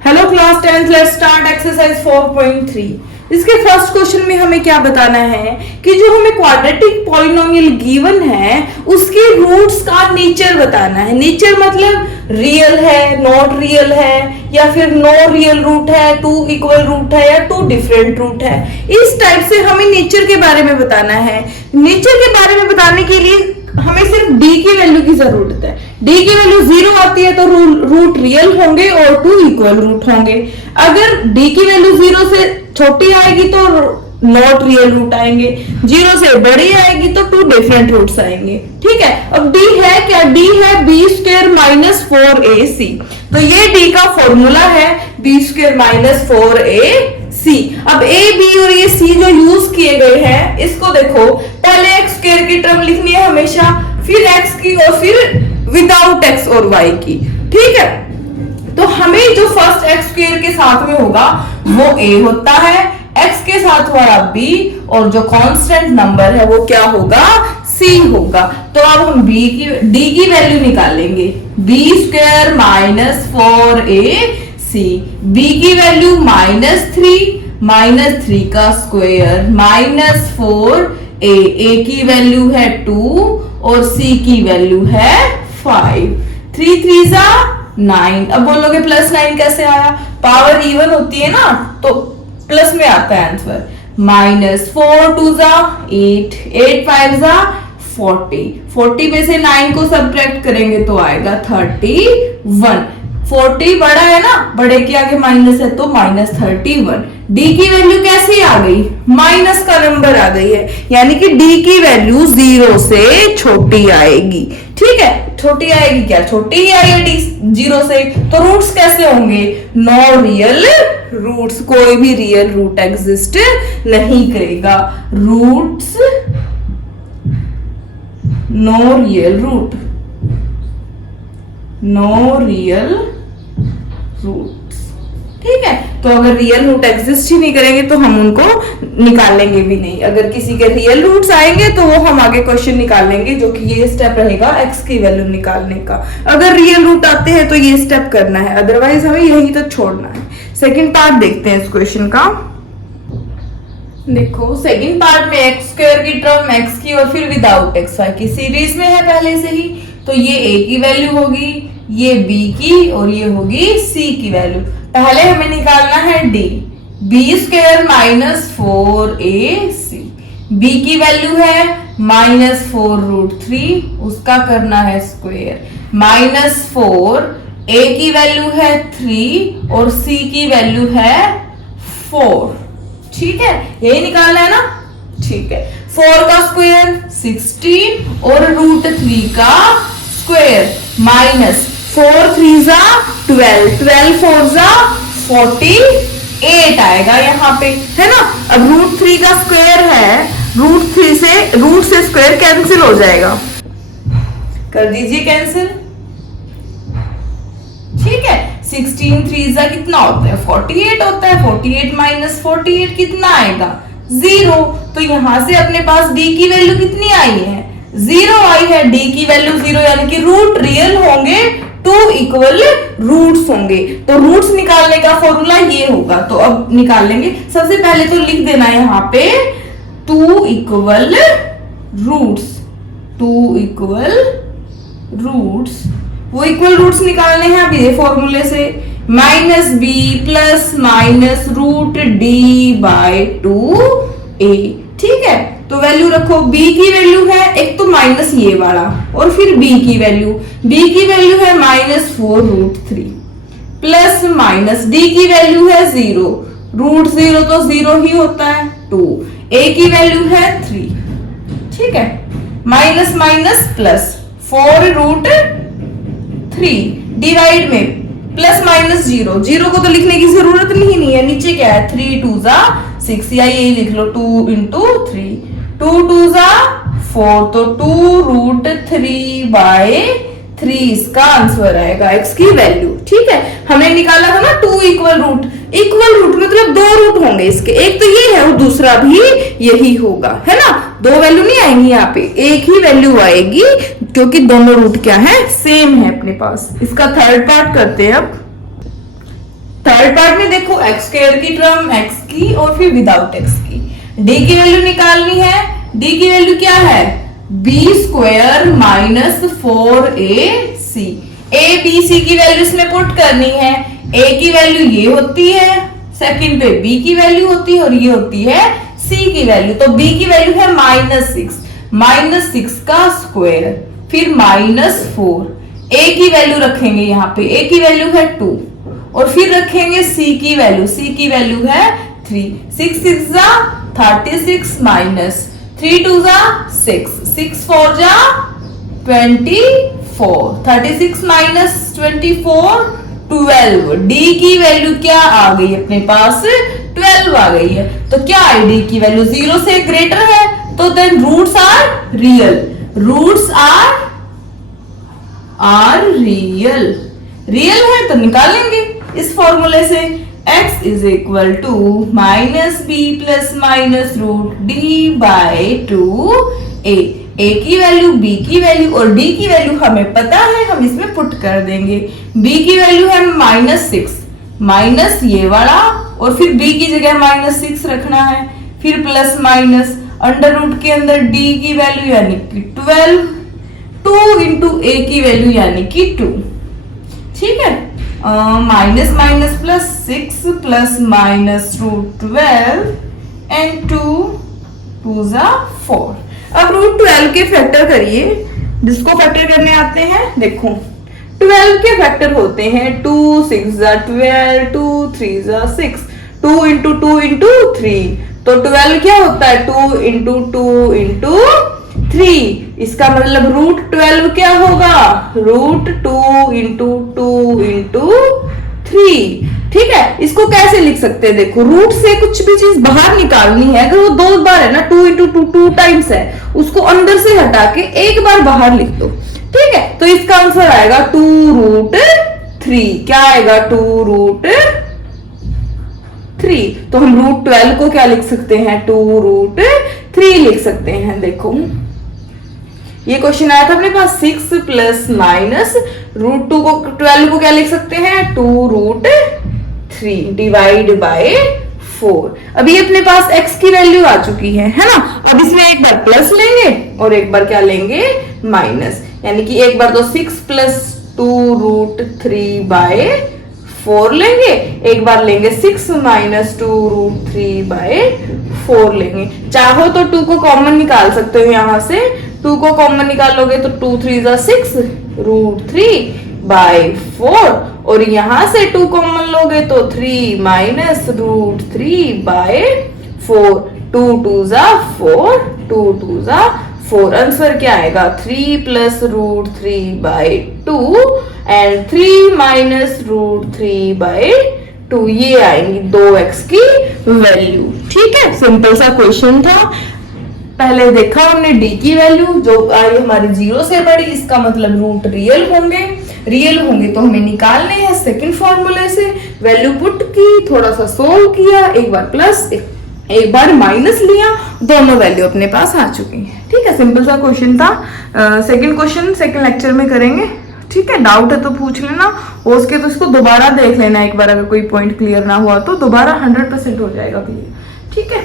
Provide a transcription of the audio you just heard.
Hello class 10th, let's start exercise 4.3। इसके first question में हमें क्या बताना है कि जो हमें क्वाड्रेटिक पॉलिनोमियल गिवन है उसके रूट्स का नेचर बताना है। नेचर मतलब रियल है, नॉट रियल है, या फिर नो रियल रूट है, टू इक्वल रूट है, या टू डिफरेंट रूट है। इस टाइप से हमें नेचर के बारे में बताना है। नेचर के बारे में बताने के लिए हमें सिर्फ d की वैल्यू की जरूरत है। d की वैल्यू 0 आती है तो रूट रियल होंगे और 2 इक्वल रूट होंगे। अगर d की वैल्यू 0 से छोटी आएगी तो नॉट रियल रूट आएंगे, 0 से बड़ी आएगी तो 2 डिफरेंट रूट्स आएंगे। ठीक है, अब d है क्या? d है b स्क्वायर माइनस 4ac। तो ये d का फॉर्मूला है b स्क्वायर माइनस 4ac। अब a b और ये c जो यूज किए गए हैं इसको देखो, पहले x स्क्वायर की टर्म लिखनी है हमेशा, फिर x की और फिर विदाउट x और y की। ठीक है, तो हमें जो फर्स्ट x स्क्वायर के साथ में होगा वो a होता है, x के साथ वाला b, और जो कांस्टेंट नंबर है वो क्या होगा? c होगा। तो अब हम d की वैल्यू निकालेंगे, b square minus 4ac। b की वैल्यू -3 का स्क्वायर माइनस 4a। a की वैल्यू है 2 और c की वैल्यू है 5। 3 3 9। अब बोलोगे प्लस 9 कैसे आया? पावर इवन होती है ना तो प्लस में आता है आंसर। -4 2 8, 8 5 40। 40 में से 9 को सब्ट्रैक्ट करेंगे तो आएगा 31। 40 बड़ा है ना, बड़े के आगे माइनस है तो -31। d की वैल्यू कैसी आ गई? माइनस का नंबर आ गई है, यानी कि d की वैल्यू 0 से छोटी आएगी। ठीक है, छोटी आएगी क्या? छोटी ही आएगी 0 से। तो रूट्स कैसे होंगे? नो रियल रूट्स, कोई भी रियल रूट एग्जिस्ट नहीं करेगा। Roots no real root, no real roots. ठीक है, तो अगर रियल रूट एग्जिस्ट ही नहीं करेंगे तो हम उनको निकालेंगे भी नहीं। अगर किसी के रियल रूट्स आएंगे तो वो हम आगे क्वेश्चन निकाल लेंगे, जो कि ये स्टेप रहेगा x की वैल्यू निकालने का। अगर रियल रूट आते हैं तो ये स्टेप करना है, अदरवाइज हमें यही तो छोड़ना है। सेकंड पार्ट देखते हैं इस क्वेश्चन का। देखो, सेकंड पार्ट में एक्स स्क्वायर की टर्म x की और फिर विदाउट एक्स वाई की सीरीज में है पहले से ही, तो ये a की वैल्यू होगी, ये b की, और ये होगी c की वैल्यू। पहले हमें निकालना है d, b square minus 4ac। b की वैल्यू है -4√3, उसका करना है स्क्वायर, -4, a की वैल्यू है 3 और c की वैल्यू है 4। ठीक है, यही निकालना है ना। ठीक है, 4 का स्क्वायर 16 और √3 का स्क्वायर -4 3 12, 12 4 48 आएगा यहाँ पे, है ना। अब √3 का स्क्वायर है, रूट से स्क्वायर कैंसिल हो जाएगा, कर दीजिए कैंसिल। ठीक है, 16 3 कितना होता है? 48 होता है। 48 - 48 कितना आएगा? 0। तो यहां से अपने पास d की वैल्यू कितनी आई है? 0 आई है। d की वैल्यू 0 यानी कि रूट रियल होंगे, 2 इक्वल रूट्स होंगे। तो रूट्स निकालने का फॉर्मूला ये होगा। तो अब निकाल लेंगे। सबसे पहले तो लिख देना है यहाँ पे 2 इक्वल रूट्स, 2 इक्वल रूट्स। वो इक्वल रूट्स निकालने हैं अभी ये फॉर्मूले से, -b प्लस माइनस √d/2a। ठीक है, तो वैल्यू रखो। b की वैल्यू है, एक तो माइनस ये वाला, और फिर b की वैल्यू है -4√3 प्लस माइनस d की वैल्यू है 0, √0 तो 0 ही होता है, 2, a की वैल्यू है 3। ठीक है, माइनस माइनस प्लस 4√3 डिवाइड में प्लस माइनस 0 को तो लिखने की जरूरत नहीं है, नीचे क्या है? 3 2 6, या यही लिख लो 2 × 3, 2 2 4, तो 2√3/3 इसका आंसर आएगा x की वैल्यू। ठीक है, हमने निकाला था ना 2 इक्वल रूट मतलब 2 रूट होंगे इसके, एक तो ये है और दूसरा भी यही होगा, है ना। 2 वैल्यू नहीं आएंगी यहाँ पे, एक ही वैल्यू आएगी, क्योंकि दोनों रूट क्या है? सेम है अपने पास। इसका थर्ड पार्ट करते हैं अब। थर्ड थर्ड पार्ट में देखो एक्स स्क्वायर की टर्म, एक्स की और फिर विदाउट एक्स की। डी की वैल्यू निकालनी है। डी की वैल्यू क्या है? B square minus 4ac। A B C की वैल्यू इसमें पुट करनी है। ए की वैल्यू ये होती है, सेकंड पे बी की वैल्यू होती है और ये होती है सी की वैल्यू। तो बी की वैल्यू है -6 का स्क्वायर, फिर -4। ए की वैल्यू रखेंगे यहाँ पे, ए की वैल्यू है 2 और फिर रखेंगे सी की वैल्यू, सी की वैल्यू है 3। 6 6 जा 36 माइनस 3 2 जा 6, 6 4 जा 24, 36 माइनस 24 12। डी की वैल्यू क्या आ गई अपने पास? 12 आ गई है। तो क्या है डी की वैल्यू? 0 से ग्रेटर है, तो then roots are real. Roots are real है तो निकालेंगे इस फॉर्मूले से। x is equal to minus B plus minus root D by 2a। a की वैल्यू, b की वैल्यू और d की वैल्यू हमें पता है, हम इसमें पुट कर देंगे। b की वैल्यू है -6, माइनस ये वाला और फिर b की जगह -6 रखना है, फिर प्लस माइनस अंडर रूट के अंदर d की वैल्यू यानी कि 12, 2 इंटू a की वैल्यू यानी कि 2। ठीक है, minus minus plus 6 plus minus root 12 and 2 2 जा 4। अब रूट 12 के फैक्टर करिए, जिसको फैक्टर करने आते हैं। देखो 12 के फैक्टर होते हैं 2 6 जा 12, 2 3 जा 6, 2 इंटू 2 इंटू 3। तो 12 क्या होता है? 2 इंटू 2 इंटू 3। इसका मतलब रूट 12 क्या होगा? Root 2 into 2 into 3। ठीक है, इसको कैसे लिख सकते हैं? देखो रूट से कुछ भी चीज बाहर निकालनी है, अगर वो 2 बार है ना, 2 इंटू 2 टाइम्स है, उसको अंदर से हटा के एक बार बाहर लिख दो। ठीक है, तो इसका आंसर आएगा 2 रूट 3। क्या आएगा? 2 रूट 3। तो हम रूट 12 को क्या लिख सकते हैं? 2 रूट 3 लिख सकते हैं। देखो ये क्वेश्चन आया था अपने पास 6 प्लस माइनस रूट 2 को 12 को क्या लिख सकते हैं? 2 रूट 3 डिवाइड बाय 4। अभी अपने पास x की वैल्यू आ चुकी है ना। अब इसमें एक बार प्लस लेंगे और एक बार क्या लेंगे? माइनस, यानी कि एक बार तो 6 प्लस 2 रूट 3 बाय 4 लेंगे, एक बार लेंगे 6 माइनस 2 रूट 3 बाय 4 लेंगे। चाहो तो 2 को कॉमन निकाल सकते हो, यहां से 2 को कॉमन निकालोगे तो 2 3 जा 6 रूट 3 बाय 4 और यहां से 2 कॉमन लोगे तो 3 माइनस रूट 3 बाय 4। 2 2 जा 4, 2 2 जा 4। आंसर क्या आएगा? 3 plus root 3 by 2 and 3 minus root 3 by 2। ये आएंगी 2x की वैल्यू। ठीक है, सिंपल सा क्वेश्चन था। पहले देखा हमने d की वैल्यू जो आई हमारी 0 से बड़ी, इसका मतलब रूट रियल होंगे तो हमें निकालने हैं सेकंड फॉर्मूले से। वैल्यू पुट की, थोड़ा सा सोल्व किया, एक बार प्लस एक बार माइनस लिया, दोनों वैल्यू अपने पास आ चुकी हैं। ठीक है, सिंपल सा क्वेश्चन था। सेकंड क्वेश्चन सेकंड लेक्चर में करेंगे। ठीक है, डाउट है तो पूछ लेना, हो सके तो इसको दोबारा देख लेना एक बार, अगर कोई पॉइंट क्लियर ना हुआ तो दोबारा 100% हो जाएगा क्लियर। ठीक है।